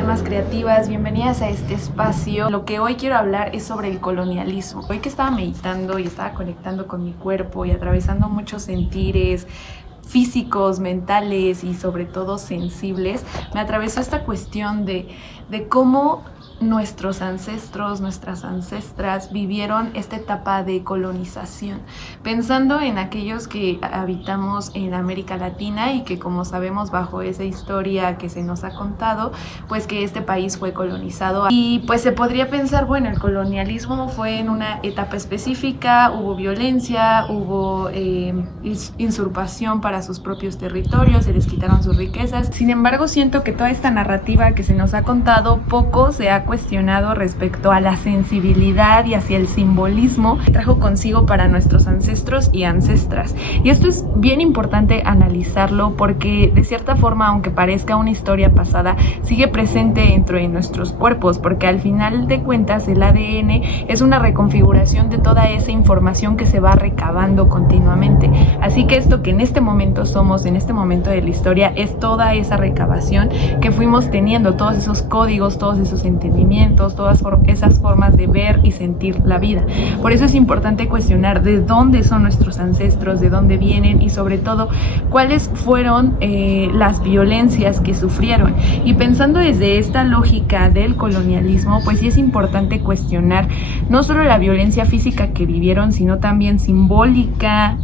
almas creativas? Bienvenidas a este espacio. Lo que hoy quiero hablar es sobre el colonialismo. Hoy que estaba meditando y estaba conectando con mi cuerpo y atravesando muchos sentires físicos, mentales y sobre todo sensibles, me atravesó esta cuestión de cómo nuestros ancestros, nuestras ancestras vivieron esta etapa de colonización, pensando en aquellos que habitamos en América Latina y que, como sabemos, bajo esa historia que se nos ha contado, pues que este país fue colonizado. Y pues se podría pensar, bueno, el colonialismo fue en una etapa específica, hubo violencia, hubo usurpación para sus propios territorios, se les quitaron sus riquezas. Sin embargo, siento que toda esta narrativa que se nos ha contado poco se ha cuestionado respecto a la sensibilidad y hacia el simbolismo que trajo consigo para nuestros ancestros y ancestras. Y esto es bien importante analizarlo porque, de cierta forma, aunque parezca una historia pasada, sigue presente dentro de nuestros cuerpos, porque al final de cuentas el ADN es una reconfiguración de toda esa información que se va recabando continuamente. Así que esto que en este momento somos, en este momento de la historia, es toda esa recabación que fuimos teniendo, todos esos códigos, todos esos entendimientos, todas esas formas de ver y sentir la vida. Por eso es importante cuestionar de dónde son nuestros ancestros, de dónde vienen y sobre todo cuáles fueron las violencias que sufrieron. Y pensando desde esta lógica del colonialismo, pues sí es importante cuestionar no solo la violencia física que vivieron, sino también simbólica,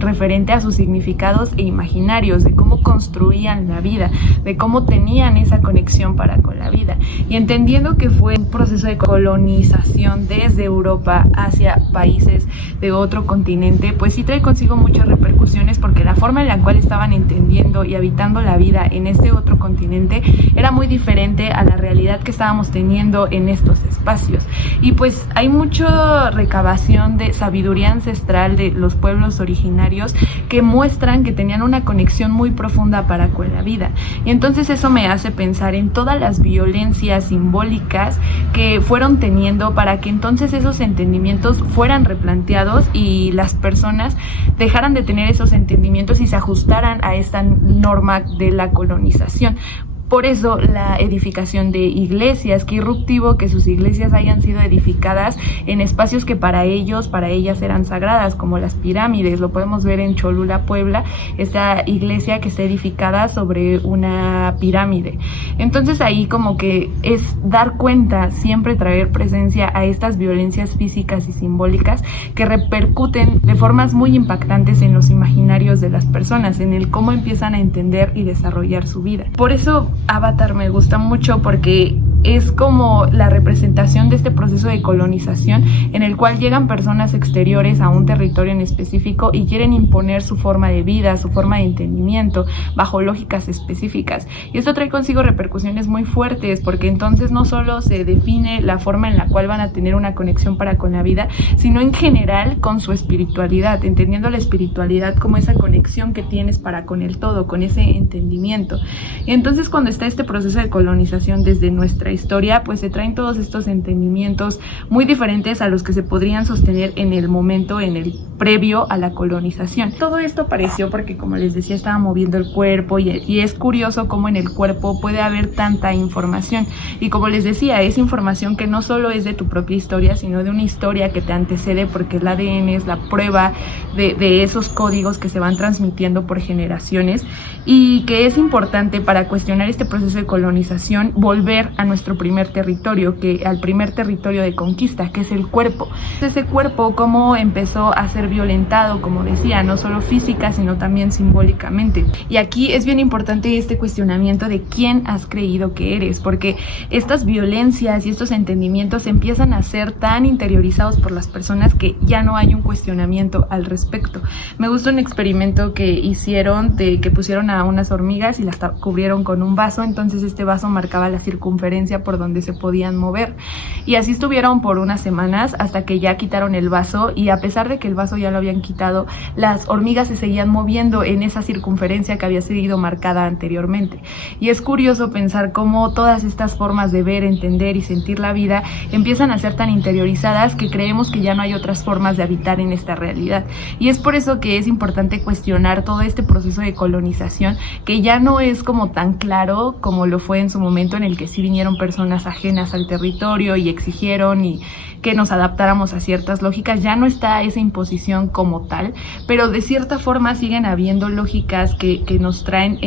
referente a sus significados e imaginarios, de cómo construían la vida, de cómo tenían esa conexión para con la vida. Y entendiendo que fue un proceso de colonización desde Europa hacia países de otro continente, pues sí trae consigo muchas repercusiones, porque la forma en la cual estaban entendiendo y habitando la vida en este otro continente era muy diferente a la realidad que estábamos teniendo en estos espacios. Y pues hay mucha recabación de sabiduría ancestral de los pueblos originarios que muestran que tenían una conexión muy profunda para con la vida. Y entonces eso me hace pensar en todas las violencias simbólicas que fueron teniendo para que entonces esos entendimientos fueran replanteados y las personas dejaran de tener esos entendimientos y se ajustaran a esta norma de la colonización. Por eso la edificación de iglesias, qué irruptivo que sus iglesias hayan sido edificadas en espacios que para ellos, para ellas eran sagradas, como las pirámides. Lo podemos ver en Cholula, Puebla, esta iglesia que está edificada sobre una pirámide. Entonces ahí como que es dar cuenta, siempre traer presencia a estas violencias físicas y simbólicas que repercuten de formas muy impactantes en los imaginarios de las personas, en el cómo empiezan a entender y desarrollar su vida. Por eso Avatar me gusta mucho, porque es como la representación de este proceso de colonización en el cual llegan personas exteriores a un territorio en específico y quieren imponer su forma de vida, su forma de entendimiento bajo lógicas específicas. Y esto trae consigo repercusiones muy fuertes, porque entonces no solo se define la forma en la cual van a tener una conexión para con la vida, sino en general con su espiritualidad, entendiendo la espiritualidad como esa conexión que tienes para con el todo, con ese entendimiento. Y entonces cuando está este proceso de colonización desde nuestra historia, pues se traen todos estos entendimientos muy diferentes a los que se podrían sostener en el momento, en el previo a la colonización. Todo esto apareció porque, como les decía, estaba moviendo el cuerpo y es curioso cómo en el cuerpo puede haber tanta información. Y como les decía, es información que no solo es de tu propia historia, sino de una historia que te antecede, porque el ADN es la prueba de esos códigos que se van transmitiendo por generaciones, y que es importante para cuestionar este proceso de colonización volver a nuestro primer territorio, al primer territorio de conquista, que es el cuerpo. Ese cuerpo, cómo empezó a ser violentado, como decía, no solo física, sino también simbólicamente. Y aquí es bien importante este cuestionamiento de quién has creído que eres, porque estas violencias y estos entendimientos empiezan a ser tan interiorizados por las personas que ya no hay un cuestionamiento al respecto. Me gusta un experimento que hicieron de que pusieron a unas hormigas y las cubrieron con un vaso. Entonces este vaso marcaba la circunferencia circunferencia por donde se podían mover. Y así estuvieron por unas semanas hasta que ya quitaron el vaso, y a pesar de que el vaso ya lo habían quitado, las hormigas se seguían moviendo en esa circunferencia que había sido marcada anteriormente. Y es curioso pensar cómo todas estas formas de ver, entender y sentir la vida empiezan a ser tan interiorizadas que creemos que ya no hay otras formas de habitar en esta realidad. Y es por eso que es importante cuestionar todo este proceso de colonización, que ya no es como tan claro como lo fue en su momento, en el que sí vinieron personas ajenas al territorio y exigieron y que nos adaptáramos a ciertas lógicas. Ya no está esa imposición como tal, pero de cierta forma siguen habiendo lógicas que nos traen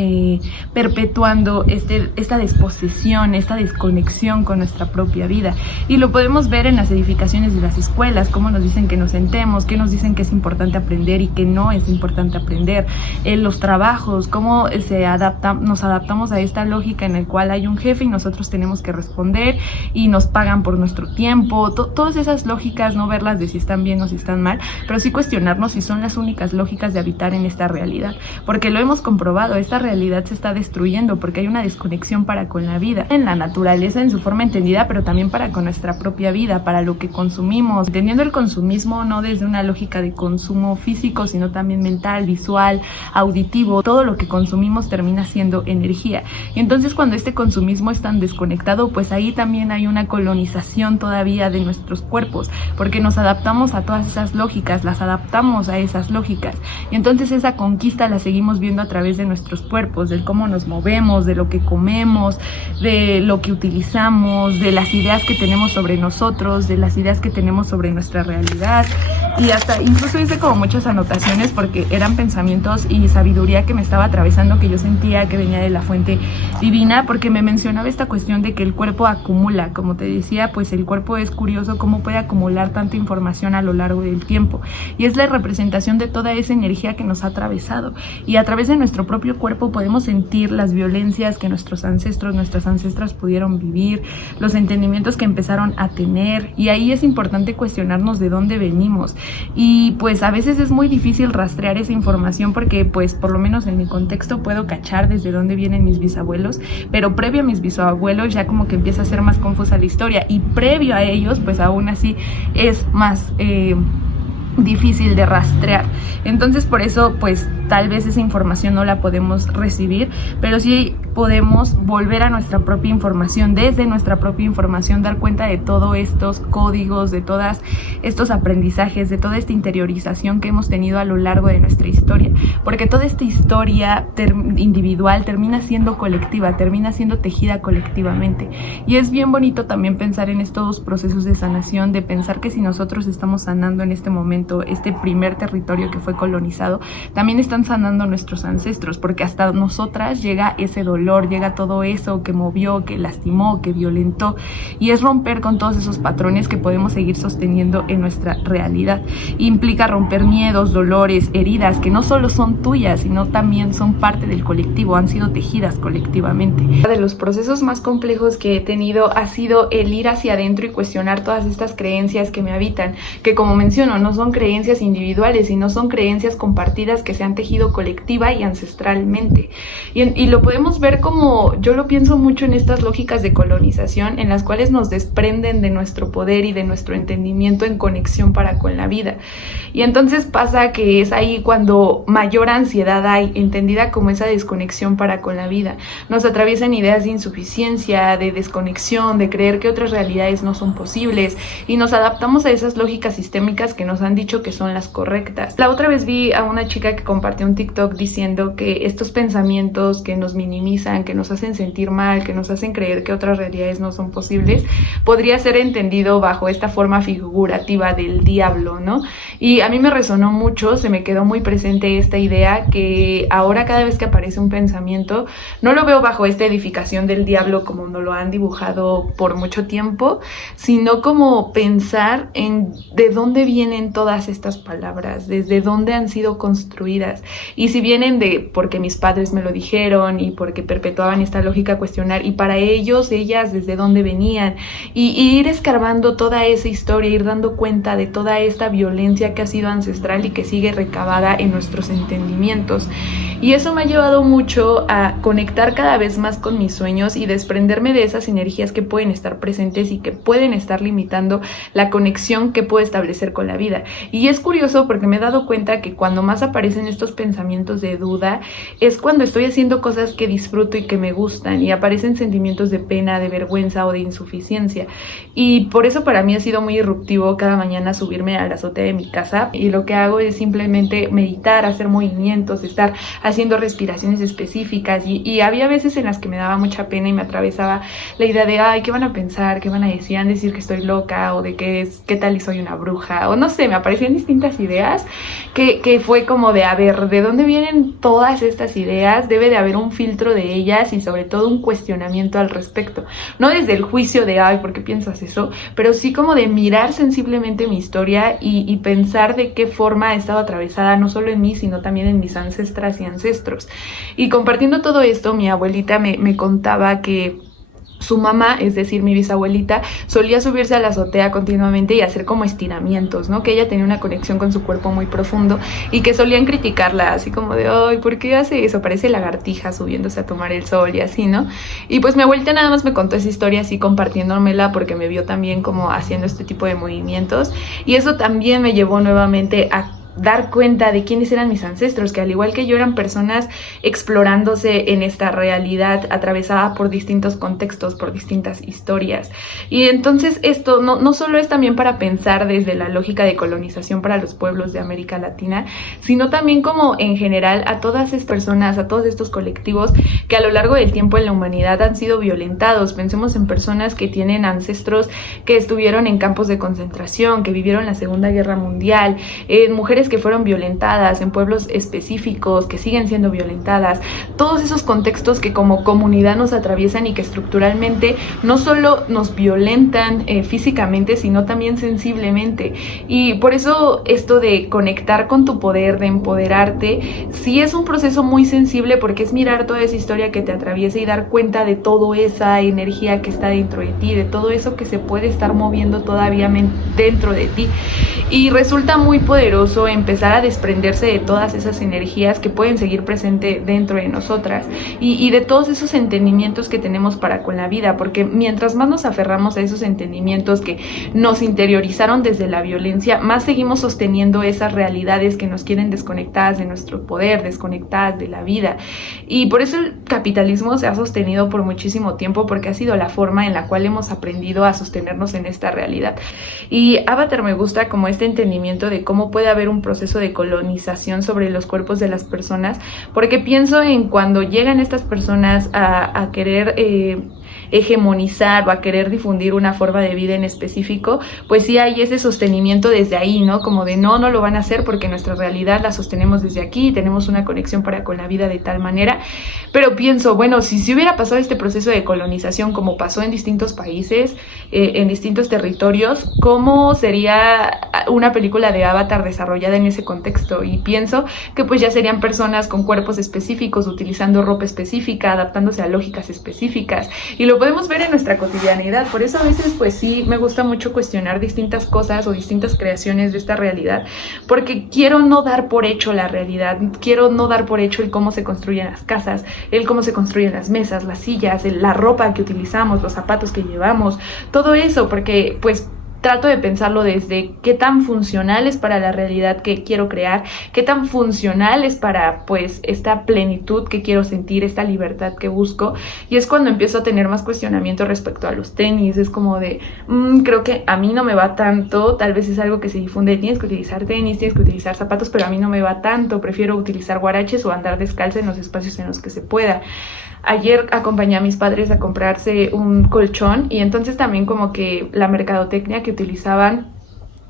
perpetuando esta desposesión, esta desconexión con nuestra propia vida. Y lo podemos ver en las edificaciones de las escuelas, cómo nos dicen que nos sentemos, qué nos dicen que es importante aprender y que no es importante aprender. En los trabajos, cómo nos adaptamos a esta lógica en el cual hay un jefe y nosotros tenemos que responder y nos pagan por nuestro tiempo. Todas esas lógicas, no verlas de si están bien o si están mal, pero sí cuestionarnos si son las únicas lógicas de habitar en esta realidad, porque lo hemos comprobado, esta realidad se está destruyendo porque hay una desconexión para con la vida, en la naturaleza en su forma entendida, pero también para con nuestra propia vida, para lo que consumimos, entendiendo el consumismo no desde una lógica de consumo físico, sino también mental, visual, auditivo. Todo lo que consumimos termina siendo energía, y entonces cuando este consumismo es tan desconectado, pues ahí también hay una colonización todavía de nuestros cuerpos, porque nos adaptamos a todas esas lógicas, las adaptamos a esas lógicas, y entonces esa conquista la seguimos viendo a través de nuestros cuerpos, del cómo nos movemos, de lo que comemos, de lo que utilizamos, de las ideas que tenemos sobre nosotros, de las ideas que tenemos sobre nuestra realidad. Y hasta incluso hice como muchas anotaciones porque eran pensamientos y sabiduría que me estaba atravesando, que yo sentía que venía de la fuente divina, porque me mencionaba esta cuestión de que el cuerpo acumula. Como te decía, pues el cuerpo es curioso cómo puede acumular tanta información a lo largo del tiempo, y es la representación de toda esa energía que nos ha atravesado, y a través de nuestro propio cuerpo podemos sentir las violencias que nuestros ancestros, nuestras ancestras pudieron vivir, los entendimientos que empezaron a tener, y ahí es importante cuestionarnos de dónde venimos. Y pues a veces es muy difícil rastrear esa información porque pues por lo menos en mi contexto puedo cachar desde dónde vienen mis bisabuelos, pero previo a mis bisabuelos ya como que empieza a ser más confusa la historia, y previo a ellos pues aún así es más difícil de rastrear. Entonces por eso pues tal vez esa información no la podemos recibir, pero sí podemos volver a nuestra propia información, desde nuestra propia información dar cuenta de todos estos códigos, de todos estos aprendizajes, de toda esta interiorización que hemos tenido a lo largo de nuestra historia, porque toda esta historia individual termina siendo colectiva, termina siendo tejida colectivamente, y es bien bonito también pensar en estos procesos de sanación, de pensar que si nosotros estamos sanando en este momento este primer territorio que fue colonizado, también están sanando nuestros ancestros, porque hasta nosotras llega ese dolor, llega todo eso que movió, que lastimó, que violentó, y es romper con todos esos patrones que podemos seguir sosteniendo en nuestra realidad. Implica romper miedos, dolores, heridas que no solo son tuyas, sino también son parte del colectivo, han sido tejidas colectivamente. Uno de los procesos más complejos que he tenido ha sido el ir hacia adentro y cuestionar todas estas creencias que me habitan, que como menciono, no son creencias individuales, sino son creencias compartidas que se han tejido colectiva y ancestralmente. Y lo podemos ver como, yo lo pienso mucho en estas lógicas de colonización en las cuales nos desprenden de nuestro poder y de nuestro entendimiento en conexión para con la vida. Y entonces pasa que es ahí cuando mayor ansiedad hay, entendida como esa desconexión para con la vida. Nos atraviesan ideas de insuficiencia, de desconexión, de creer que otras realidades no son posibles, y nos adaptamos a esas lógicas sistémicas que nos han dicho que son las correctas. La otra vez vi a una chica que compartió un TikTok diciendo que estos pensamientos que nos minimizan, que nos hacen sentir mal, que nos hacen creer que otras realidades no son posibles, podría ser entendido bajo esta forma figurativa del diablo, ¿no? Y a mí me resonó mucho, se me quedó muy presente esta idea que ahora cada vez que aparece un pensamiento, no lo veo bajo esta edificación del diablo como nos lo han dibujado por mucho tiempo, sino como pensar en de dónde vienen todas estas palabras, desde dónde han sido construidas, y si vienen de porque mis padres me lo dijeron y porque perpetuaban esta lógica cuestionar, y para ellos, ellas, desde dónde venían, y ir escarbando toda esa historia, ir dando cuenta de toda esta violencia que ha sido ancestral y que sigue recabada en nuestros entendimientos. Y eso me ha llevado mucho a conectar cada vez más con mis sueños y desprenderme de esas energías que pueden estar presentes y que pueden estar limitando la conexión que puedo establecer con la vida. Y es curioso porque me he dado cuenta que cuando más aparecen estos pensamientos de duda es cuando estoy haciendo cosas que disfruto y que me gustan, y aparecen sentimientos de pena, de vergüenza o de insuficiencia. Y por eso para mí ha sido muy disruptivo cada mañana subirme a la azotea de mi casa, y lo que hago es simplemente meditar, hacer movimientos, estar haciendo respiraciones específicas, y había veces en las que me daba mucha pena y me atravesaba la idea de, ay, ¿qué van a pensar? ¿Qué van a decir? ¿Van a decir que estoy loca? O de qué tal y soy una bruja, o no sé, me aparecían distintas ideas que fue como de, a ver, ¿de dónde vienen todas estas ideas? Debe de haber un filtro de ellas y sobre todo un cuestionamiento al respecto, no desde el juicio de, ay, ¿por qué piensas eso? Pero sí como de mirar sensiblemente mi historia y pensar de qué forma ha estado atravesada no solo en mí, sino también en mis ancestras y ancestros. Y compartiendo todo esto, mi abuelita me contaba que su mamá, es decir, mi bisabuelita, solía subirse a la azotea continuamente y hacer como estiramientos, ¿no? Que ella tenía una conexión con su cuerpo muy profundo y que solían criticarla, así como de, ay, ¿por qué hace eso? Parece lagartija subiéndose a tomar el sol y así, ¿no? Y pues mi abuelita nada más me contó esa historia así compartiéndomela porque me vio también como haciendo este tipo de movimientos, y eso también me llevó nuevamente a dar cuenta de quiénes eran mis ancestros, que al igual que yo eran personas explorándose en esta realidad atravesada por distintos contextos, por distintas historias. Y entonces esto no solo es también para pensar desde la lógica de colonización para los pueblos de América Latina, sino también como en general a todas estas personas, a todos estos colectivos que a lo largo del tiempo en la humanidad han sido violentados. Pensemos en personas que tienen ancestros que estuvieron en campos de concentración, que vivieron la Segunda Guerra Mundial, mujeres que fueron violentadas en pueblos específicos, que siguen siendo violentadas, todos esos contextos que como comunidad nos atraviesan y que estructuralmente no solo nos violentan físicamente, sino también sensiblemente. Y por eso esto de conectar con tu poder, de empoderarte, sí es un proceso muy sensible, porque es mirar toda esa historia que te atraviesa y dar cuenta de toda esa energía que está dentro de ti, de todo eso que se puede estar moviendo todavía dentro de ti. Y resulta muy poderoso empezar a desprenderse de todas esas energías que pueden seguir presente dentro de nosotras y de todos esos entendimientos que tenemos para con la vida, porque mientras más nos aferramos a esos entendimientos que nos interiorizaron desde la violencia, más seguimos sosteniendo esas realidades que nos quieren desconectadas de nuestro poder, desconectadas de la vida. Y por eso el capitalismo se ha sostenido por muchísimo tiempo, porque ha sido la forma en la cual hemos aprendido a sostenernos en esta realidad. Y Avatar me gusta como este entendimiento de cómo puede haber un proceso de colonización sobre los cuerpos de las personas, porque pienso en cuando llegan estas personas a querer hegemonizar o a querer difundir una forma de vida en específico, pues sí hay ese sostenimiento desde ahí, ¿no? Como de no lo van a hacer porque nuestra realidad la sostenemos desde aquí y tenemos una conexión para con la vida de tal manera. Pero pienso, bueno, si hubiera pasado este proceso de colonización como pasó en distintos países, en distintos territorios, ¿cómo sería una película de Avatar desarrollada en ese contexto? Y pienso que pues ya serían personas con cuerpos específicos, utilizando ropa específica, adaptándose a lógicas específicas, y lo podemos ver en nuestra cotidianidad. Por eso a veces pues sí me gusta mucho cuestionar distintas cosas o distintas creaciones de esta realidad, porque quiero no dar por hecho la realidad, quiero no dar por hecho el cómo se construyen las casas, el cómo se construyen las mesas, las sillas, la ropa que utilizamos, los zapatos que llevamos, todo eso, porque pues trato de pensarlo desde qué tan funcional es para la realidad que quiero crear, qué tan funcional es para pues esta plenitud que quiero sentir, esta libertad que busco. Y es cuando empiezo a tener más cuestionamiento respecto a los tenis. Es como de, creo que a mí no me va tanto, tal vez es algo que se difunde, tienes que utilizar tenis, tienes que utilizar zapatos, pero a mí no me va tanto, prefiero utilizar guaraches o andar descalza en los espacios en los que se pueda. Ayer acompañé a mis padres a comprarse un colchón, y entonces también como que la mercadotecnia que utilizaban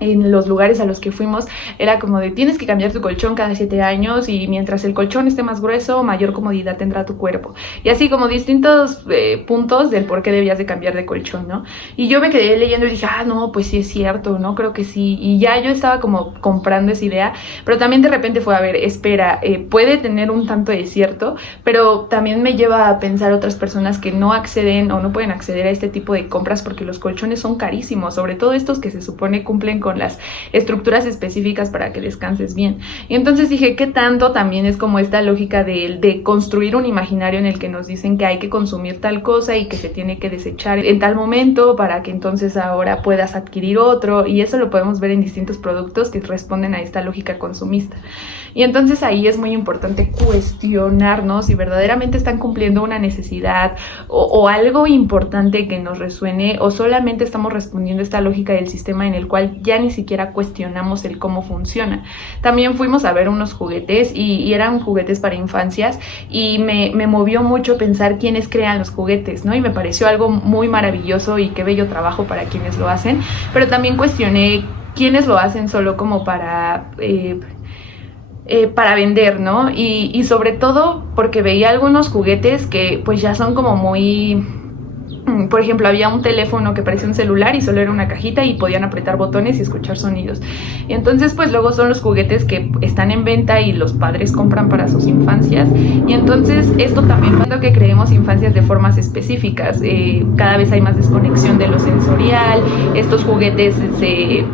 en los lugares a los que fuimos era como de tienes que cambiar tu colchón cada 7 años y mientras el colchón esté más grueso, mayor comodidad tendrá tu cuerpo, y así como distintos puntos del por qué debías de cambiar de colchón, ¿no? Y yo me quedé leyendo y dije, no, pues sí es cierto, ¿no? Creo que sí, y ya yo estaba como comprando esa idea, pero también de repente fue, a ver, espera, puede tener un tanto de cierto, pero también me lleva a pensar otras personas que no acceden o no pueden acceder a este tipo de compras porque los colchones son carísimos, sobre todo estos que se supone cumplen con las estructuras específicas para que descanses bien. Y entonces dije, ¿qué tanto también es como esta lógica de construir un imaginario en el que nos dicen que hay que consumir tal cosa y que se tiene que desechar en tal momento para que entonces ahora puedas adquirir otro? Y eso lo podemos ver en distintos productos que responden a esta lógica consumista. Y entonces ahí es muy importante cuestionarnos si verdaderamente están cumpliendo una necesidad o algo importante que nos resuene, o solamente estamos respondiendo a esta lógica del sistema en el cual ya ni siquiera cuestionamos el cómo funciona. También fuimos a ver unos juguetes y eran juguetes para infancias, y me movió mucho pensar quiénes crean los juguetes, ¿no? Y me pareció algo muy maravilloso y qué bello trabajo para quienes lo hacen, pero también cuestioné quiénes lo hacen solo como para vender, ¿no? Y sobre todo porque veía algunos juguetes que pues ya son como muy... Por ejemplo, había un teléfono que parecía un celular y solo era una cajita y podían apretar botones y escuchar sonidos. Y entonces pues luego son los juguetes que están en venta y los padres compran para sus infancias. Y entonces esto también cuando que creemos infancias de formas específicas. Cada vez hay más desconexión de lo sensorial. Estos juguetes se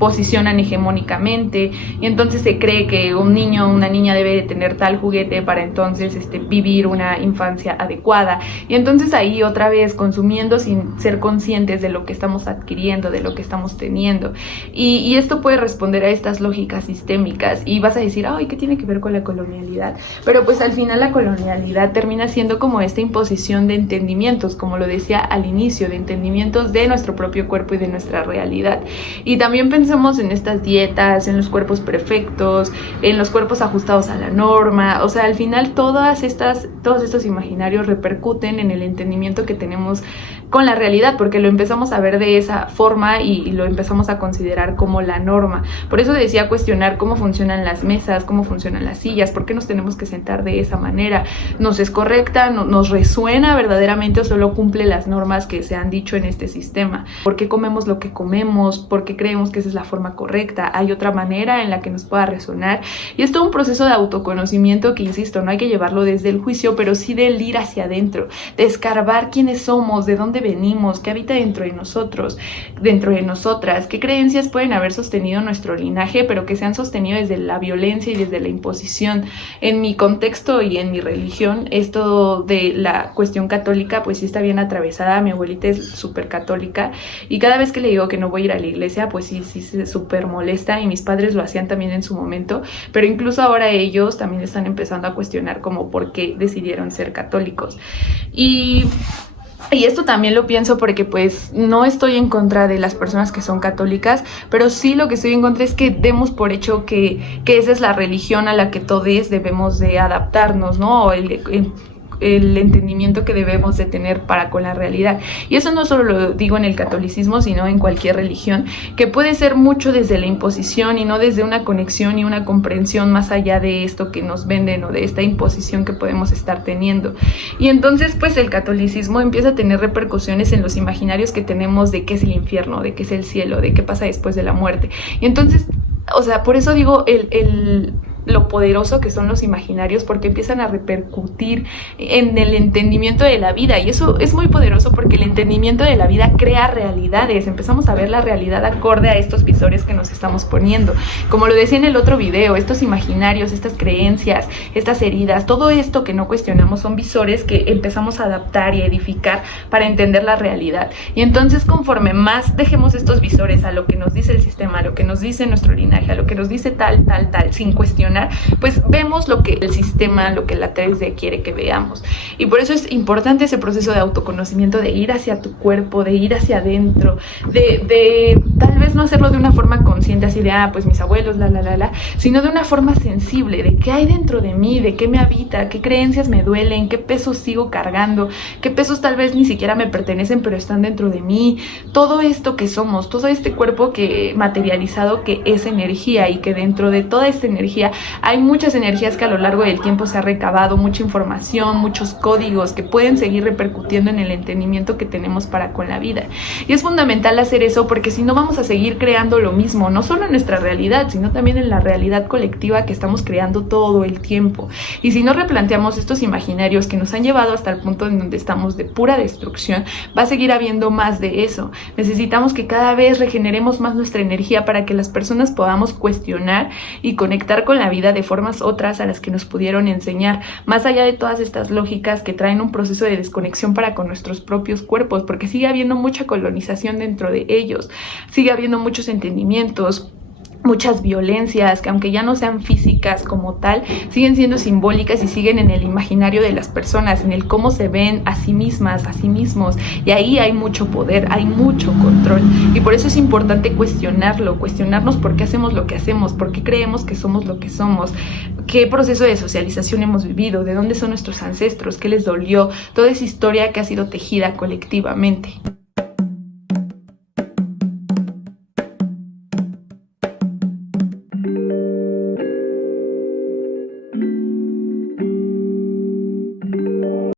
posicionan hegemónicamente, y entonces se cree que un niño o una niña debe de tener tal juguete para entonces vivir una infancia adecuada. Y entonces ahí otra vez consumiendo sin ser conscientes de lo que estamos adquiriendo, de lo que estamos teniendo. Y esto puede responder a estas lógicas sistémicas, y vas a decir, ay, ¿qué tiene que ver con la colonialidad? Pero pues al final la colonialidad termina siendo como esta imposición de entendimientos, como lo decía al inicio, de entendimientos de nuestro propio cuerpo y de nuestra realidad. Y también pensamos en estas dietas, en los cuerpos perfectos, en los cuerpos ajustados a la norma. O sea, al final todos estos imaginarios repercuten en el entendimiento que tenemos con la realidad, porque lo empezamos a ver de esa forma y lo empezamos a considerar como la norma. Por eso decía cuestionar cómo funcionan las mesas, cómo funcionan las sillas, por qué nos tenemos que sentar de esa manera. ¿Nos es correcta? ¿Nos resuena verdaderamente o solo cumple las normas que se han dicho en este sistema? ¿Por qué comemos lo que comemos? ¿Por qué creemos que esa es la forma correcta? ¿Hay otra manera en la que nos pueda resonar? Y es todo un proceso de autoconocimiento que, insisto, no hay que llevarlo desde el juicio, pero sí del ir hacia adentro, de escarbar quiénes somos, de dónde venimos, qué habita dentro de nosotros, dentro de nosotras, qué creencias pueden haber sostenido nuestro linaje, pero que se han sostenido desde la violencia y desde la imposición. En mi contexto y en mi religión, esto de la cuestión católica pues sí está bien atravesada. Mi abuelita es súper católica y cada vez que le digo que no voy a ir a la iglesia pues sí se súper molesta, y mis padres lo hacían también en su momento, pero incluso ahora ellos también están empezando a cuestionar como por qué decidieron ser católicos. Y esto también lo pienso porque pues no estoy en contra de las personas que son católicas, pero sí lo que estoy en contra es que demos por hecho que esa es la religión a la que todos debemos de adaptarnos, ¿no? O el entendimiento que debemos de tener para con la realidad. Y eso no solo lo digo en el catolicismo, sino en cualquier religión, que puede ser mucho desde la imposición y no desde una conexión y una comprensión más allá de esto que nos venden o de esta imposición que podemos estar teniendo. Y entonces pues el catolicismo empieza a tener repercusiones en los imaginarios que tenemos de qué es el infierno, de qué es el cielo, de qué pasa después de la muerte. Y entonces, o sea, por eso digo lo poderoso que son los imaginarios, porque empiezan a repercutir en el entendimiento de la vida, y eso es muy poderoso porque el entendimiento de la vida crea realidades. Empezamos a ver la realidad acorde a estos visores que nos estamos poniendo. Como lo decía en el otro video, estos imaginarios, estas creencias, estas heridas, todo esto que no cuestionamos son visores que empezamos a adaptar y a edificar para entender la realidad. Y entonces conforme más dejemos estos visores a lo que nos dice el sistema, a lo que nos dice nuestro linaje, a lo que nos dice tal, sin cuestionar, pues vemos lo que el sistema, lo que la 3D quiere que veamos. Y por eso es importante ese proceso de autoconocimiento, de ir hacia tu cuerpo, de ir hacia adentro, de tal vez no hacerlo de una forma consciente, así de, pues mis abuelos, sino de una forma sensible, de qué hay dentro de mí, de qué me habita, qué creencias me duelen, qué pesos sigo cargando, qué pesos tal vez ni siquiera me pertenecen, pero están dentro de mí. Todo esto que somos, todo este cuerpo que materializado que es energía, y que dentro de toda esta energía Hay muchas energías que a lo largo del tiempo se ha recabado, mucha información, muchos códigos que pueden seguir repercutiendo en el entendimiento que tenemos para con la vida. Y es fundamental hacer eso porque si no vamos a seguir creando lo mismo, no solo en nuestra realidad, sino también en la realidad colectiva que estamos creando todo el tiempo. Y si no replanteamos estos imaginarios que nos han llevado hasta el punto en donde estamos de pura destrucción, va a seguir habiendo más de eso. Necesitamos que cada vez regeneremos más nuestra energía para que las personas podamos cuestionar y conectar con la vida de formas otras a las que nos pudieron enseñar, más allá de todas estas lógicas que traen un proceso de desconexión para con nuestros propios cuerpos, porque sigue habiendo mucha colonización dentro de ellos, sigue habiendo muchos entendimientos, muchas violencias que aunque ya no sean físicas como tal, siguen siendo simbólicas y siguen en el imaginario de las personas, en el cómo se ven a sí mismas, a sí mismos, y ahí hay mucho poder, hay mucho control, y por eso es importante cuestionarnos por qué hacemos lo que hacemos, por qué creemos que somos lo que somos, qué proceso de socialización hemos vivido, de dónde son nuestros ancestros, qué les dolió, toda esa historia que ha sido tejida colectivamente.